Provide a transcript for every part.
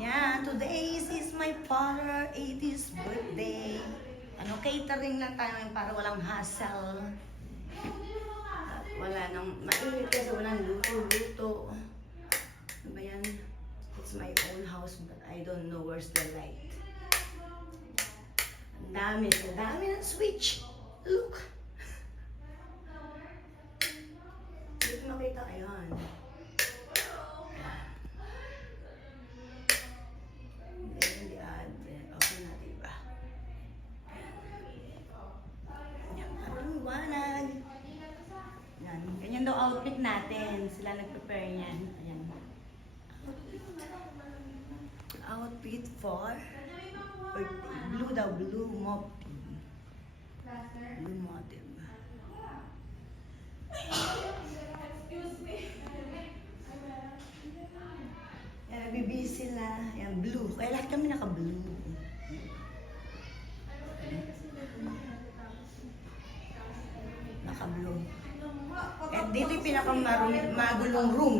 Yeah, today is my father 80th birthday. Ano, catering lang tayo ngayon para walang hassle. At wala nang mainit kasi walang luto-luto. Ano ba yan? It's my own house but I don't know where's the light. Ang dami ng switch. Look. Hindi ko makita, ayan. Hindi advent. Okay na, diba? Ayan, parang liwanag. Yan. Ganyan daw outfit natin. Sila nag-prepare niyan. Ayan. Outfit for birthday. Blue daw, blue motive. Blue motive. Yan, nagbibihis sila. Yan, blue. Kaya lahat kami naka-blue. Naka-blue. Eh, dito yung pinakamagulong room.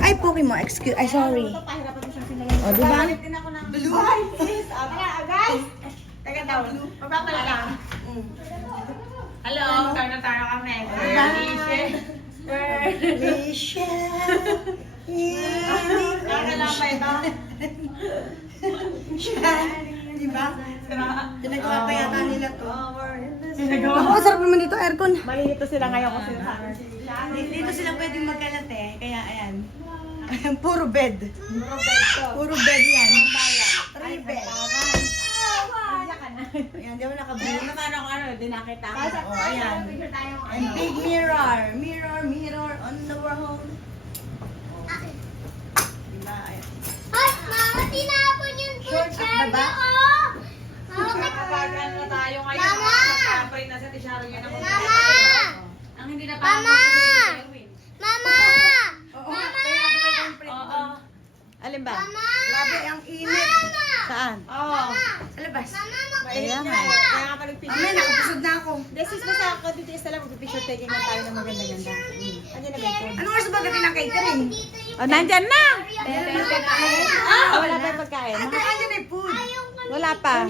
Ay, Pokemon. Excuse. Ay, sorry. O, diba? Blue. Guys! Taga daw. Magpapala lang. Hello, tayo kami. Alicia. Nakakala pa ito. Diba? Pinagawa pa yata nila to. Pinagawa. Ako, sarap naman dito, aircon. Malilito sila ngayon kasi sa Dito sila pwedeng magkalat eh. Kaya ayan. Ayan, puro bed. Puro bed to. Puro bed yan. Ay, 3 bed. Iyak ka na. Ayan, di ba nakablue? Naman ako di nakita ko. Oh, ayan. And big mirror. Mirror on the wall. Diba? Ayan. Ay, mama, tinapon yung Shorts at food baba. ko. Nakabagan na tayo ngayon. Mama! Magka-pray na sa Tisharo yan ako. Mama! Ang hindi na Mama! Mama! Oo nga, kaya ako may comprint. Oo. Alin ba? Mama! Grabe, ang init. Saan? Oo. Sa labas. Mama, Ayan nga. Kaya nga pala picture. Amen, nakapusod na ako. Desis mo sa ako dito is talaga mag-picture taking na tayo ng maganda-ganda. Ano na ba ito? Anong oras ba gabi ng catering? Oh, nandyan na! Ah, Wala tayong pagkain. Ate, andyan may food. Wala pa.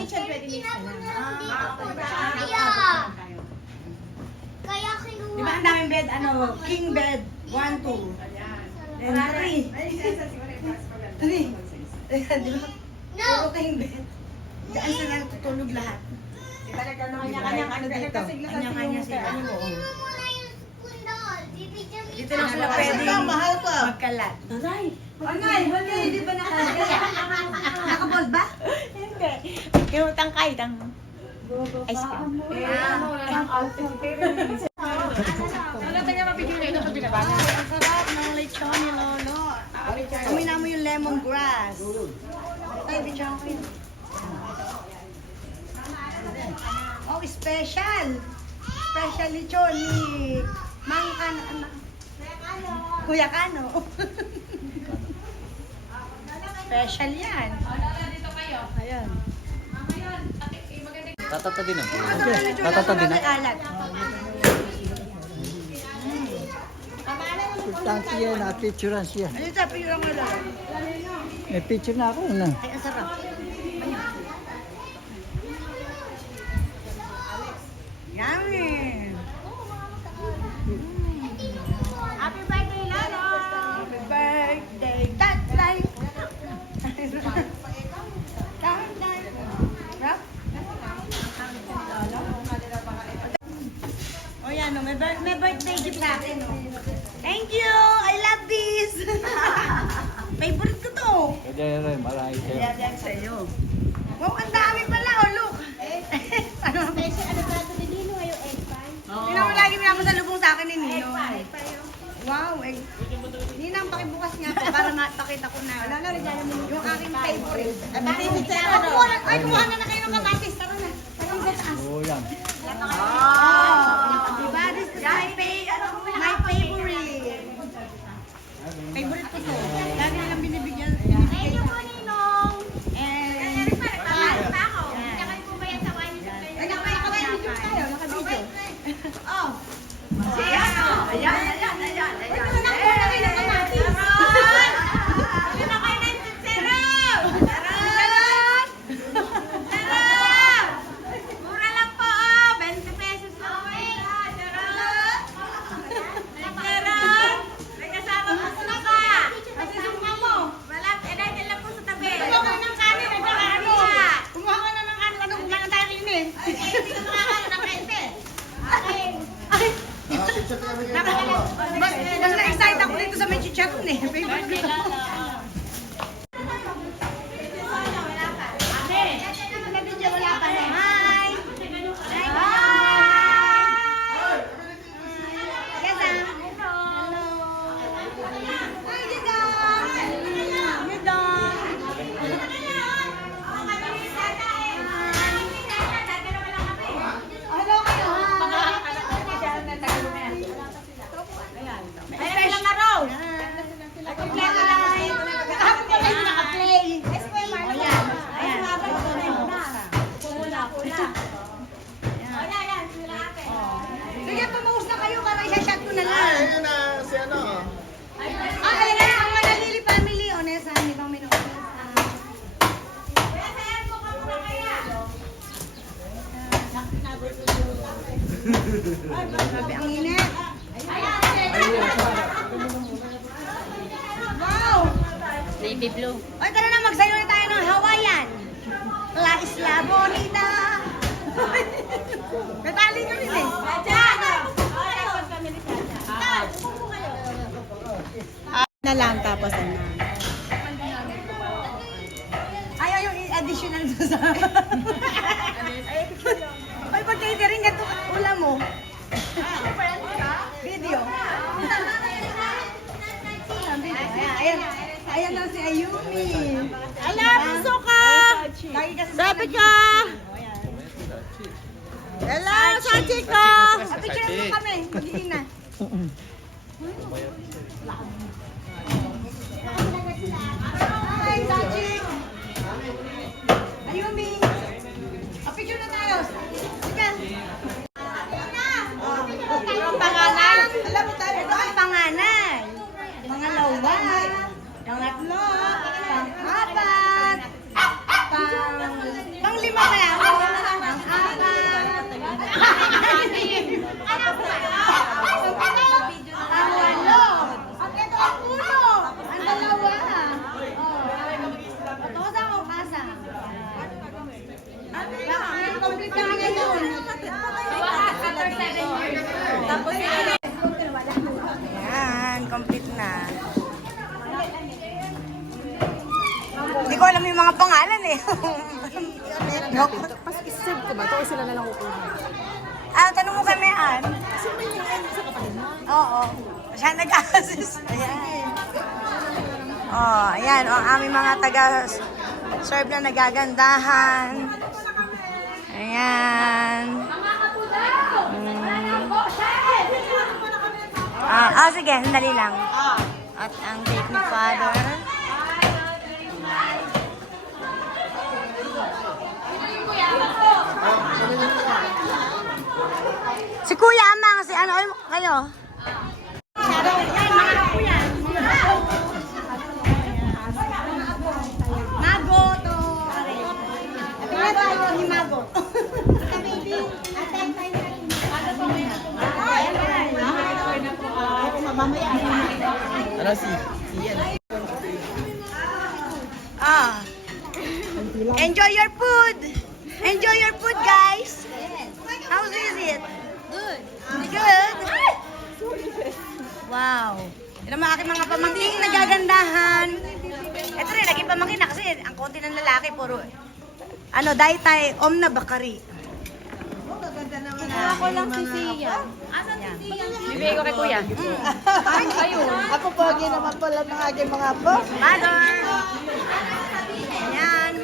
Kaya kinuha. Di ba ang daming bed? Ano? King bed. 1, 2. Then 3. 3. Di ba? Puro king bed. Diyan sila tutulog lahat. Kanya-kanyang ano dito. Kanya-kanya sila. Mo muna yung spoon doon. Bibigyan mo Dito lang sila pwedeng magkalat. Anay, di ba nakabold ba? Hindi. Yung tangkay, ice cream. Ano tayo mapigil na ito pag binabaga? Ang sarap ng lechon ni Lolo. Amoy na mo yung lemongrass. Ay, bidyan ko yun. Oh, special! Special lechon ni Mang Kuya Kano. Special yan. Ayan. Tatatabi na po. Ano ang lechon? Tatatabi na. Alat. Importante yan, na-picturean siya. Ano sa pira mo lang? May picture na ako na. Ay, ang sarap. Yummy! Happy birthday, Lalo! Happy birthday, Tatay! Oh yan, may birthday gift sa akin. Thank you! I love this! Favorite ko to. Pwede rin, marami kayo. Yan sa'yo. Wow, ang dami pala, oh, look! Ano? Special ano ba ito ni Lino ngayon, egg pie? Sino mo lagi minapasalubong sa akin ni Nino? Wow, eh. Ninang, pakibukas nga po para mapakita ko na. Yung aking favorite. At favorite sa ano? Ay, kumuha na kayo ng kamatis. Tara na. Tara mo sa taas. Oo, yan. Diba? This is my favorite. Favorite ko to. Lagi nilang binibigyan. Thank you po, Ninong! And, ay, naka-video tayo. Naka-video. Oh. Ayan. Ayan. Hi! Yes, hello. Hi, Didong. Didong. Hello kayo, ha? Ay, lang na raw. Kompleto na kayo. Kahapon pa kayo naka-play. Ayan. Sige, pumuus na kayo para i-shot ko na lang. Ayun na, si ano. Ayun na, ang Manalili family. Onesa, hindi pang minutos. Grabe, ang init. Wow! Navy blue. Oy, tara na, magsayo na tayo ng Hawaiian. La Isla Bonita. Natali ka rin eh. Na lang tapos ano. Ayaw yung additional sa Oy, pag catering ito, ulam mo. Video. Ayan. Ayan lang si Ayumi. Alam, gusto ka! Lagi kasi Sabi ka! Hello, Sachi ko! Picture mo kami. Magiging na. Hi, Sachi. Ayumi. Picture na tayo. Sige. Ang pangalan. Alam mo tayo. Ito ang pangalan. Pangalawa. Pangatlo. Pang-apat. Pang-lima na lang. Pang-apat. Pang-walo. At ito ang ulo. Ang dalawa. Ito sa ako kasa. Ano? Complete kami ngayon. Tapos yan, complete na. Hindi ko alam yung mga pangalan eh. Pas isip ko ba? Ito sila na lang kukuha. Tanong mo kami, Ann. Sino ba yung sa kapatid mo? Oo. Siya nag-assist. Ayan. Oh, ayan. Oh, aming mga taga-serve na nagagandahan. Ayan. Sige. Sandali lang. At ang cake ni Father. Si Kuya Amang, si ano, kayo? Mago to. Tingnan tayo ni Mago. Ano si Ian? Enjoy your food. Enjoy your food, guys. How is it? Good. Good? Wow. Yan ang aking mga pamangkin nagagandahan. Ito rin, naging pamangkin na kasi ang konti ng lalaki, puro, daytay, omna bakari. Ako lang si Sian. Asan si Sian? Bibigay ko kay Kuya. Ayun. Ako pogi naman pala ng aking mga po. Mother. Ayan.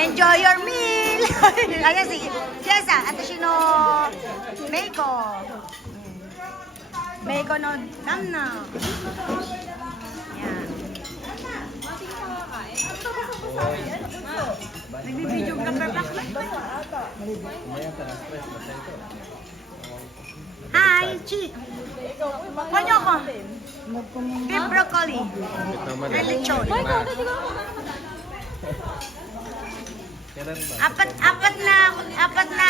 Enjoy your meal. Ayan si Jessa. Ato sino Meiko. Meiko no Damna. Ayan. Nagbibidyo ka per black. Hi, Chi. Konyo ko. Beef broccoli. And lechon. Apat na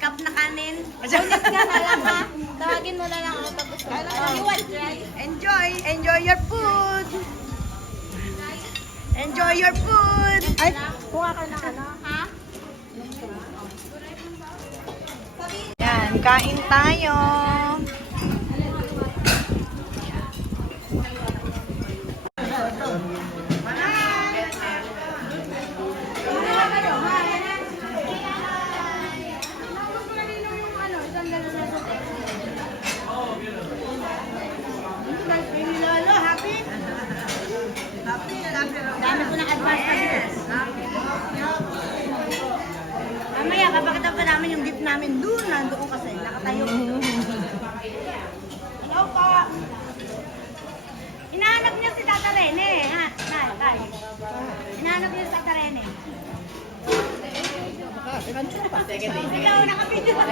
cup na kanin. Ulit ka na lang ha. Tawagin mo na lang ako tapos. Enjoy your food. Enjoy your food. Ay, kuha ka na ano? Ha? Yan, kain tayo. namin doon, nandoon kasi, nakatayo. Hello po. Hinahanap niya si Tata Rene, ha? Tay. Hinahanap niya si Tata Rene. Ikaw, nakapidyo pa.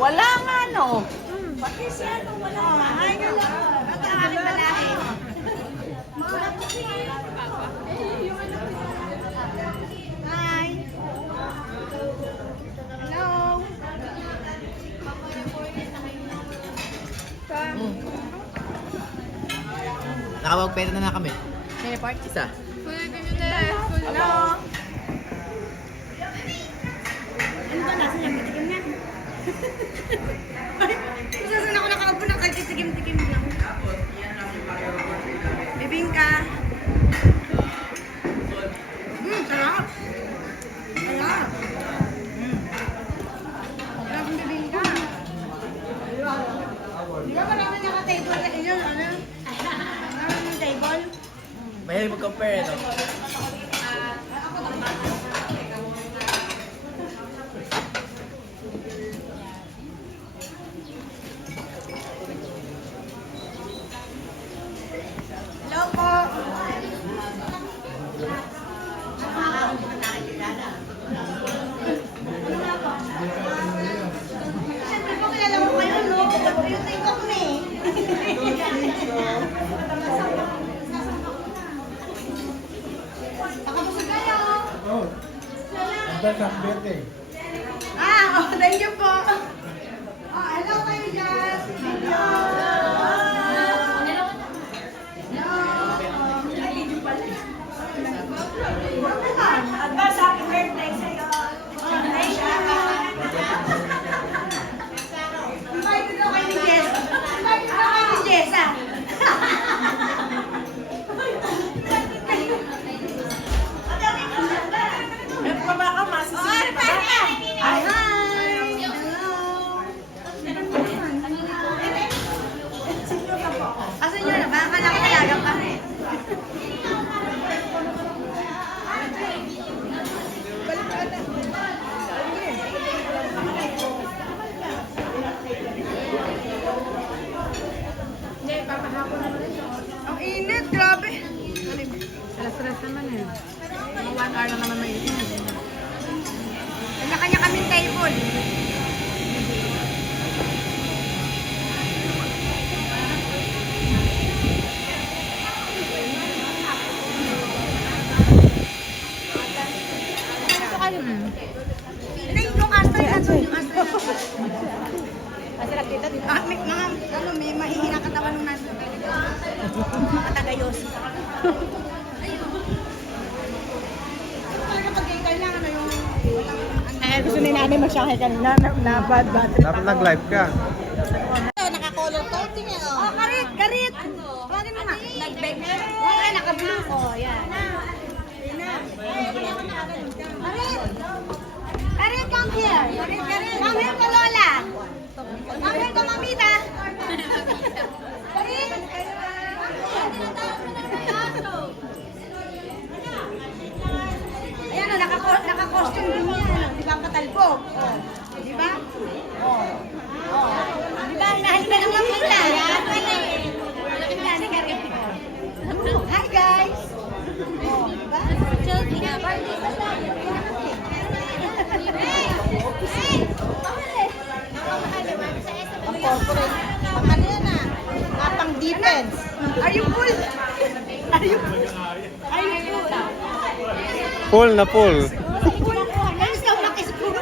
Wala nga, no? Pati siya, nung wala. Ay, wala. Ito ang aking lalaki. Hi. Hello. Nakapagpera na kami. May part? Isa. Hello. Ano ba? Nasa yung tikim niya? Saan ako nakaupo ng kagtitigim-tigim lang. Bibingka. Sarap. Sarap. Sarap ang bibingka. Di ba marami naka-table na yun? Ano? Marami ng table? Mahilig mag-compare, no? Hello po. Siyempre po kilala ko kayo, no? Yung tingko ko na eh. Nakabusog kayo. Thank you po. Hello kayo dyan. Hello. Advance happy birthday sa'yo. Invite daw kayo ni Jessa. Invite daw kayo ni Jessa. Hi! Hello! Asan nyo na? Baka lang talaga pa. Ang init, grabe. Alas-alas naman eh. Mga 1 hour lang naman may ito. Kanya-kanya kaming table. Hindi, yung astray natin, yung astray natin. Masarap dito, di ba? May mahihina katawan nung nasa. Mga tagayos. Talaga pag kailangan na yung Gusto ni nanay magsakay kanina na bad battery. Dapat nag-live ka. Naka-color coating eh. Oh, karit, karit. Tawagin mo nga. Nag-beg. Okay, naka-blue. Oh, yan. Karit. Karit, come here. Come here to Lola. Come here to Mamita. Karit. Ayan o, naka-costume din yan. Di ba ang katalbog? Oh. Di ba? Oh. Oh. Di ba? Hinahalika ng Mamita. Hi guys! Oh, di ba? Ang corporate. Pang ano yan ah? Pang defense. Are you full? Are you full? Are you full? Full na full. Full ako. Ayos ka, makis-full.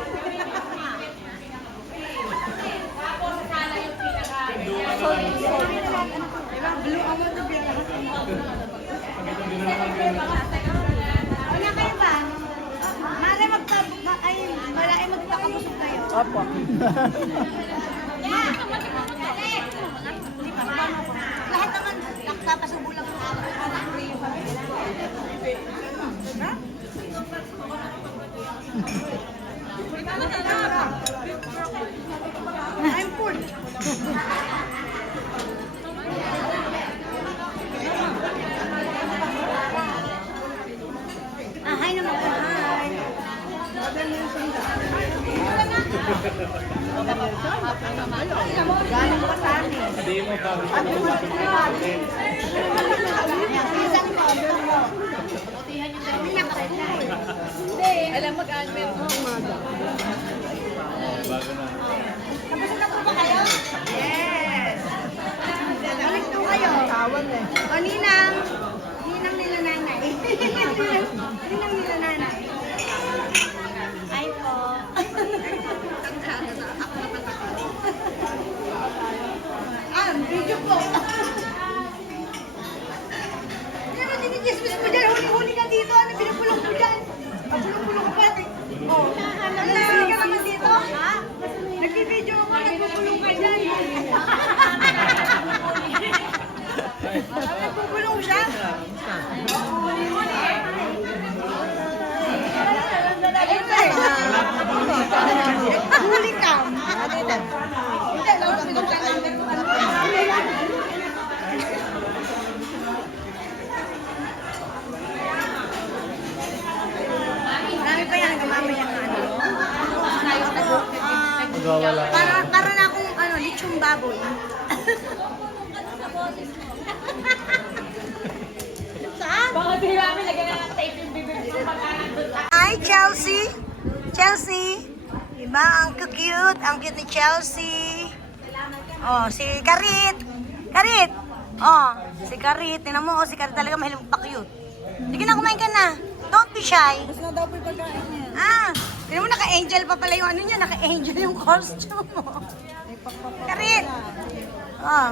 Blue ako to be wala kayo ba? Mare magpakabusog kayo. Opo. Lahat naman nakapasubo lang ng ako. Diba? I'm full. Hi naman. Hi. Alam mag-admit. Tapos na po ba kayo? Yes! Balik po kayo. Tawan eh. O, Ninang. Ninang nila nanay. Ninang nila nanay. Ay po. Video po. Ano, dinismiss mo dyan? Huli-huli ka dito. Ano, pinapulong mo dyan? Pagpulong-pulong ka pa. Oh, nagpulong ka naman dito? Ha? Nag-video ako, nagpupulong ka dyan. Nagpupulong siya? Huli ka. Hindi, lang sa pinag Marami pa yan, mamaya ka ano. Magwawala. Para na akong ano, lechong baboy. Saan? Baka di namin lagyan na ng tape yung bibig mo Hi, Chelsea! Chelsea! Diba? Ang cute! Ang cute ni Chelsea! Oh, si Karit! Karit! Oh, si Karit. Tingnan mo, oh, si Karit talaga mahilig pa-cute. Sige na, kumain ka na. Don't be shy. Mas na daw po yung pagkain niya. Ah, tingnan mo, naka-angel pa pala yung ano niya. Naka-angel yung costume mo. Karit! Oh.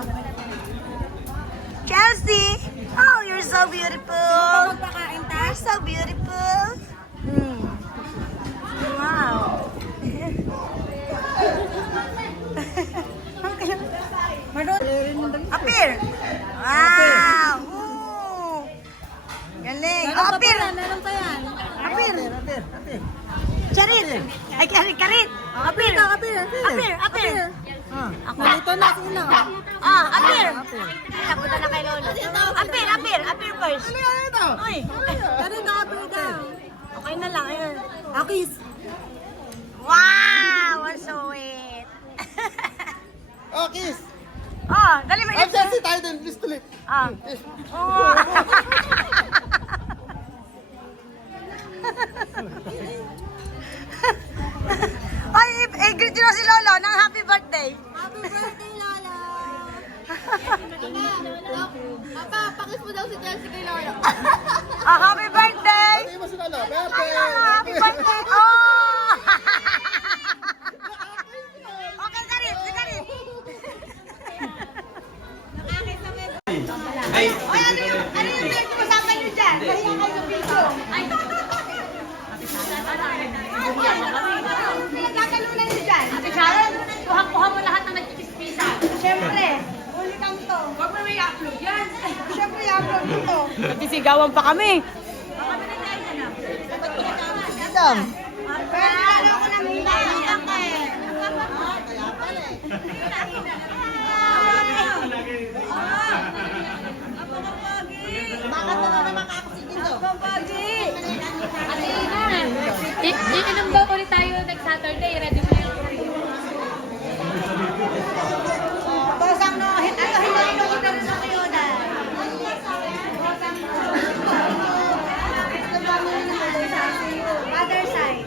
Chelsea! Oh, you're so beautiful! Magpakain ta. You're so beautiful! Hmm. Wow! Apir! Wow! Ooh. Galing! Oh, apir! Meron pa yan. Apir! Charit! Ay, karit! Karit! Apir! Apir. Apir! Apir! Ako. Nalito na sila. Ah, apir! Napunta na kay Lolo. Apir! Apir! Apir first! Ano yan ito? Ay! Ano na apir daw? Okay na lang. Ayun. Akis. Wow! Ang sweet! Oh, kiss! Oh, dali mo. Oh, Chelsea, tayo din. Please tuloy. Ah. Oh. Ay, i-greet nyo na si Lolo ng happy birthday. Happy birthday, Lola! Papa, pakis mo daw si Chelsea kay Lola. Ah, happy birthday! Pati mo si Lolo. Ay, Birthday! Lolo, happy birthday! Oh! Okay, Karit, si Karit. Ay, Oy, ano yung pinag-usapan nyo dyan? Mahiya kayo sa video. Ay, pinagkakalunan nyo dyan? Ate Sharon, kuha mo lahat ng nagkikispisa. Siyempre, huli kang to. Huwag mo may upload yan. Siyempre, i-upload mo to. Nagtisigawan pa kami. Pero ano ko nang hinahanap ka eh. Bakit na naman kakaksikin to? Ate Ina, iinom daw ulit tayo next Saturday. Ready mo yung Bosang no, hinahin ko na rin sa kayo na. Gusto ba mo yung mother side?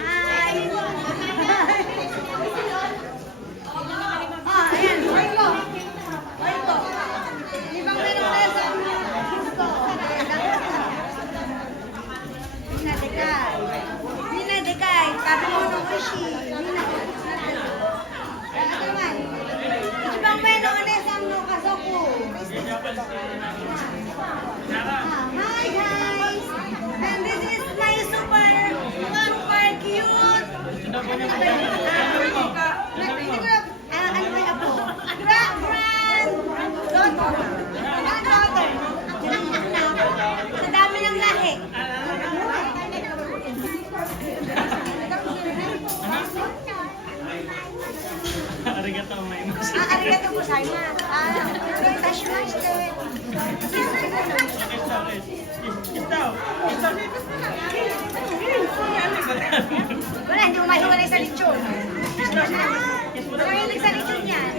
Hi! Ah, ayan, Marco. Marco. Di bang meron tayo sa gusto? Nina Dekay. Nina Dekay. Sabi mo nung Ushi. Nina Dekay. Ano naman? Di bang meron sa no kasoku? Hi guys! And this is my super cute! Ano ba yung apo? Granddaughter! Sa dami ng lahi. Arigato gozaimasu. Itashimashite. Wala, hindi mo mahiwalay sa lechon. Mahilig sa lechon yan.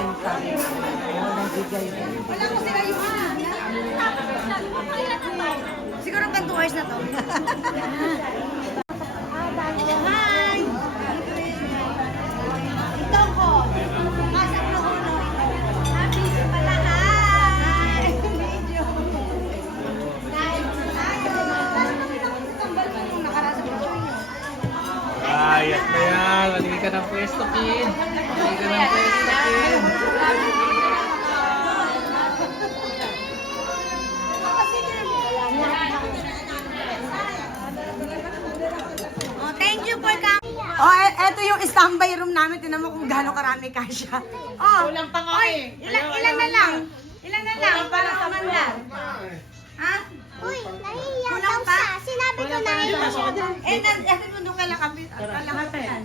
Valentine's. Nagbigay. Wala ko sila yung siguro pang 2 hours na to. Hi! Ito ko. Masap na ko. Happy pala. Hi! Video. Ayos na yan. Maligay ka ng pwesto, kid. Maligay ka ng pwesto, kid. Oh, thank you for coming. Oh, eto yung standby room namin. Tinan mo kung gaano karami kasya. Oh, kulang pa nga eh. Ilan na lang? Ilan na lang para sa mandar? Ha? Uy, nahihiya Kulang daw pa? siya. Sinabi ko nahihiya siya. Eto mo doon kalakapit. Kalakapitan.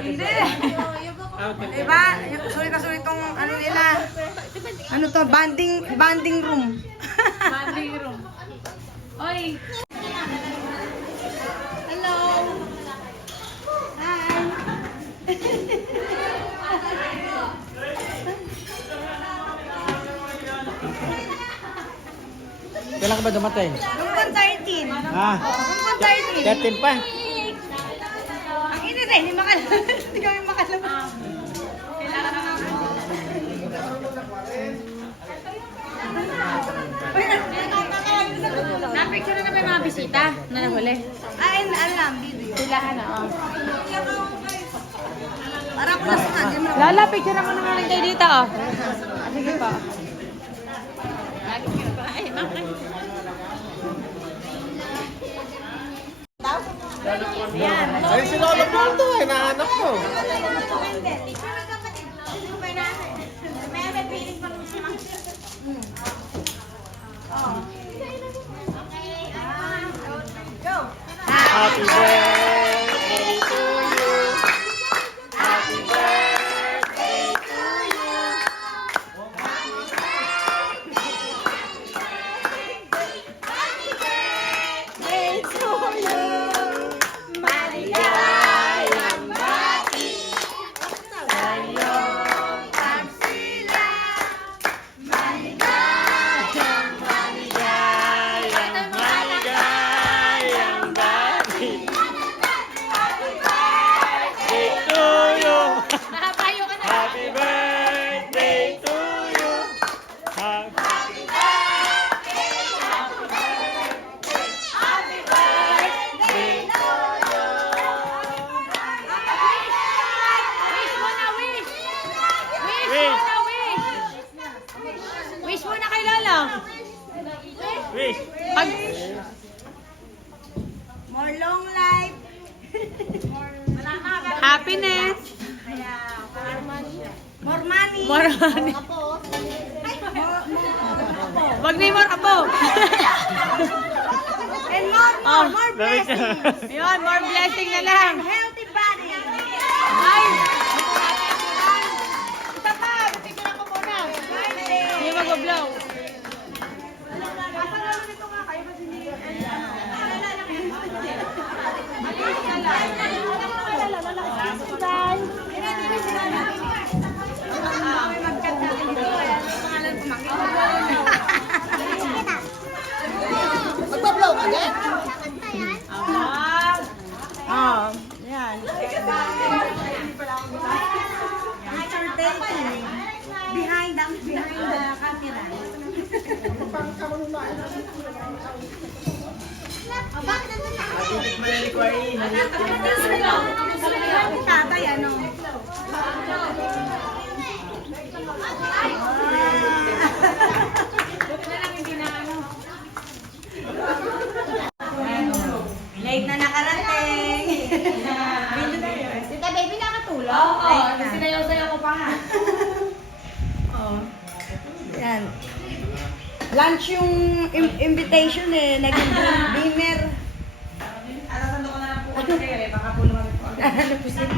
Hindi. Diba? Sulit tong ano nila. Ano to? Banding room. Banding room. Oy! Hello. Hi. Kailan ka ba dumating? Hanggang 13. Ha? Hanggang 13. 13 pa. Ang init eh, hindi makalabas. Hindi kami makalabas. Na-picture na ba yung mga bisita na nahuli? Ay, alam, video. Silahan na, oh. Para plus na, di mo na. Lala, picture ako naman rin kayo dito, oh. Sige pa. Ay, si Lolo Paldo eh. Nahanap ko. Happy birthday to you. Happy birthday to you. Happy birthday to you. Maligayang bati sa iyong pagsila. Maligayang bati. Happy birthday to you. Nakapayo ka na. Happy birthday to you. Happy Wish mo na, wish! Wish mo na, wish! Wish mo na kay Lolo. wish. Pag... More long life. Happiness! More money. More money. Wag na yung more apo. And more Oh, blessings. Yun, more blessing na lang. Healthy body. Ay! Ito pa, pipila ko muna. Hindi mag-blow. Magpa-blow ka din? Dapat pa yan. Oo. Yan. Picture taking. Behind the camera. Bakit nandun na? Titikman na ni Quarry. Tatay, ano? Late na nakarating. Tita baby, nakatulog? Oo, sinayaw-sayaw ko pa nga. Oh. Yan. Lunch yung invitation eh. Naging dinner. Ano po sila?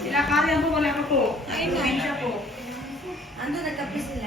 Sila kaya po, wala ka po. Ayun siya po. Ando, nagkape sila.